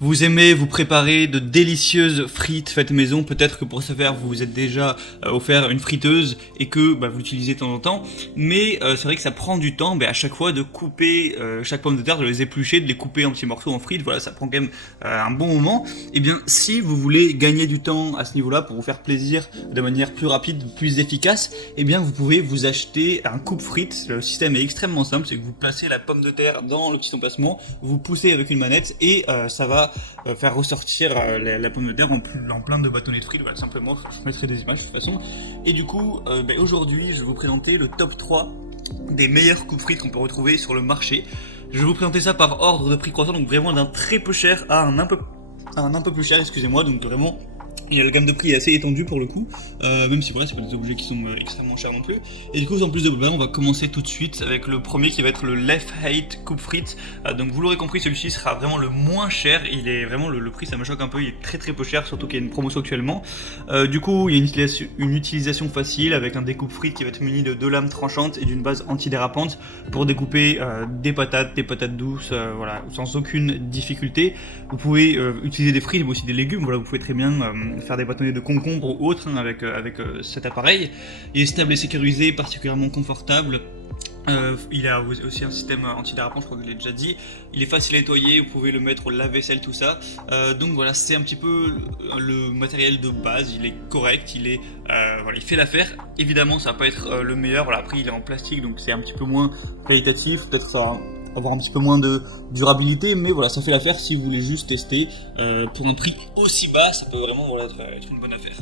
Vous aimez vous préparer de délicieuses frites faites maison, peut-être que pour ce faire vous vous êtes déjà offert une friteuse et que vous l'utilisez de temps en temps, mais c'est vrai que ça prend du temps à chaque fois de couper chaque pomme de terre, de les éplucher, de les couper en petits morceaux en frites, voilà, ça prend quand même un bon moment. Et bien si vous voulez gagner du temps à ce niveau-là pour vous faire plaisir de manière plus rapide, plus efficace, et bien vous pouvez vous acheter un coupe-frites. Le système est extrêmement simple, c'est que vous placez la pomme de terre dans le petit emplacement, vous poussez avec une manette et ça va faire ressortir la pomme de terre en plein de bâtonnets de frites, voilà, simplement. Je mettrai des images de toute façon. Et du coup, aujourd'hui, je vais vous présenter le top 3 des meilleurs coupes frites qu'on peut retrouver sur le marché. Je vais vous présenter ça par ordre de prix croissant, donc vraiment d'un très peu cher à un un peu plus cher, excusez-moi, donc vraiment. Et la gamme de prix est assez étendue pour le coup, même si voilà, c'est pas des objets qui sont extrêmement chers non plus. Et du coup, en plus de on va commencer tout de suite avec le premier qui va être le Left Hate coupe frites. Donc vous l'aurez compris, celui-ci sera vraiment le moins cher. Il est vraiment le prix, ça me choque un peu, il est très très peu cher, surtout qu'il y a une promotion actuellement. Du coup, il y a une utilisation facile avec un découpe frites qui va être muni de 2 lames tranchantes et d'une base antidérapante pour découper des patates douces, voilà, sans aucune difficulté. Vous pouvez utiliser des frites mais aussi des légumes, voilà, vous pouvez très bien faire des bâtonnets de concombre ou autres avec cet appareil. Il est stable et sécurisé, particulièrement confortable. Il a aussi un système antidérapant, je crois que je l'ai déjà dit. Il est facile à nettoyer, vous pouvez le mettre au lave-vaisselle, tout ça. Donc voilà, c'est un petit peu le matériel de base, il est correct, voilà, il fait l'affaire. Évidemment, ça va pas être le meilleur, voilà, après il est en plastique, donc c'est un petit peu moins qualitatif, peut-être ça va avoir un petit peu moins de durabilité, mais voilà, ça fait l'affaire si vous voulez juste tester. Pour un prix aussi bas, ça peut vraiment voilà, être une bonne affaire.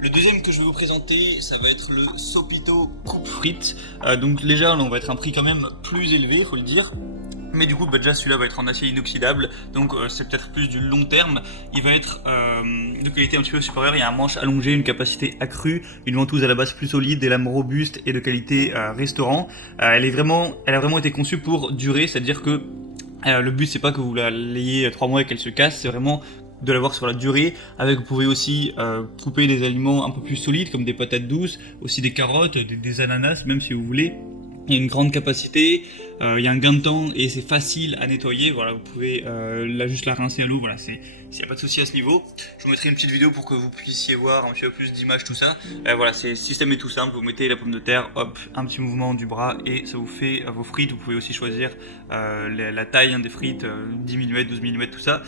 Le deuxième que je vais vous présenter, ça va être le Sopito coupe frites. Donc déjà, là, on va être un prix quand même plus élevé, faut le dire. Mais du coup, déjà celui-là va être en acier inoxydable, donc c'est peut-être plus du long terme. Il va être de qualité un petit peu supérieure, il y a un manche allongé, une capacité accrue, une ventouse à la base plus solide, des lames robustes et de qualité restaurant. Elle a vraiment été conçue pour durer, c'est-à-dire que le but c'est pas que vous la l'ayez 3 mois et qu'elle se casse, c'est vraiment de l'avoir sur la durée. Vous pouvez aussi couper des aliments un peu plus solides comme des patates douces, aussi des carottes, des ananas même si vous voulez. Il y a une grande capacité, il y a un gain de temps et c'est facile à nettoyer. Voilà, vous pouvez juste la rincer à l'eau. Voilà, il n'y a pas de souci à ce niveau. Je vous mettrai une petite vidéo pour que vous puissiez voir un petit peu plus d'images, tout ça. Voilà, le système est tout simple. Vous mettez la pomme de terre, hop, un petit mouvement du bras et ça vous fait vos frites. Vous pouvez aussi choisir la taille des frites, 10 mm, 12 mm, tout ça.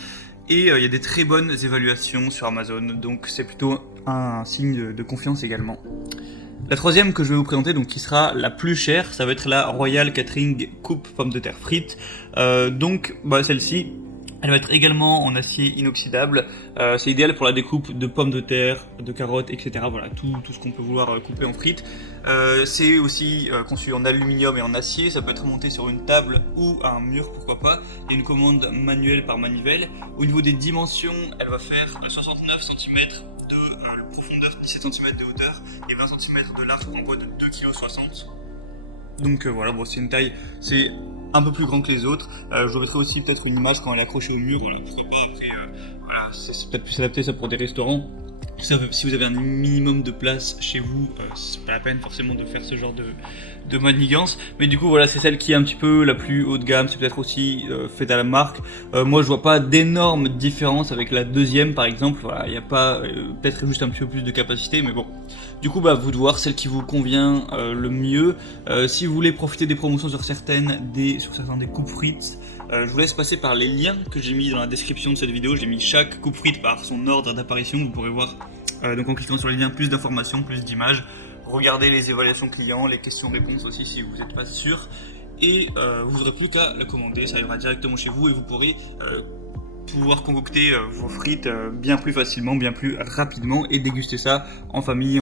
Et il y a des très bonnes évaluations sur Amazon, donc c'est plutôt un signe de confiance également. La troisième que je vais vous présenter, donc qui sera la plus chère, ça va être la Royal Catering Coupe Pommes de Terre Frites. Donc celle-ci, elle va être également en acier inoxydable. C'est idéal pour la découpe de pommes de terre, de carottes, etc. Voilà, tout ce qu'on peut vouloir couper en frites. C'est aussi conçu en aluminium et en acier. Ça peut être monté sur une table ou à un mur, pourquoi pas. Il y a une commande manuelle par manivelle. Au niveau des dimensions, elle va faire 69 cm de profondeur, 17 cm de hauteur et 20 cm de large pour un poids de 2,60 kg. Donc voilà, bon, c'est une taille, c'est un peu plus grand que les autres. Je vous mettrai aussi peut-être une image quand elle est accrochée au mur, voilà, pourquoi pas. Après, voilà, c'est peut-être plus adapté ça pour des restaurants. Si vous avez un minimum de place chez vous, c'est pas la peine forcément de faire ce genre de manigance. Mais du coup, voilà, c'est celle qui est un petit peu la plus haut de gamme. C'est peut-être aussi faite à la marque. Moi, je vois pas d'énormes différences avec la deuxième, par exemple. Voilà, il n'y a pas peut-être juste un petit peu plus de capacité, mais bon. Du coup, vous de voir celle qui vous convient le mieux. Si vous voulez profiter des promotions sur certains des coupes frites, je vous laisse passer par les liens que j'ai mis dans la description de cette vidéo. J'ai mis chaque coupe frite par son ordre d'apparition. Vous pourrez voir donc en cliquant sur les liens plus d'informations, plus d'images. Regardez les évaluations clients, les questions-réponses aussi si vous n'êtes pas sûr. Et vous n'aurez plus qu'à la commander, ça ira directement chez vous et vous pourrez pouvoir concocter vos frites bien plus facilement, bien plus rapidement et déguster ça en famille.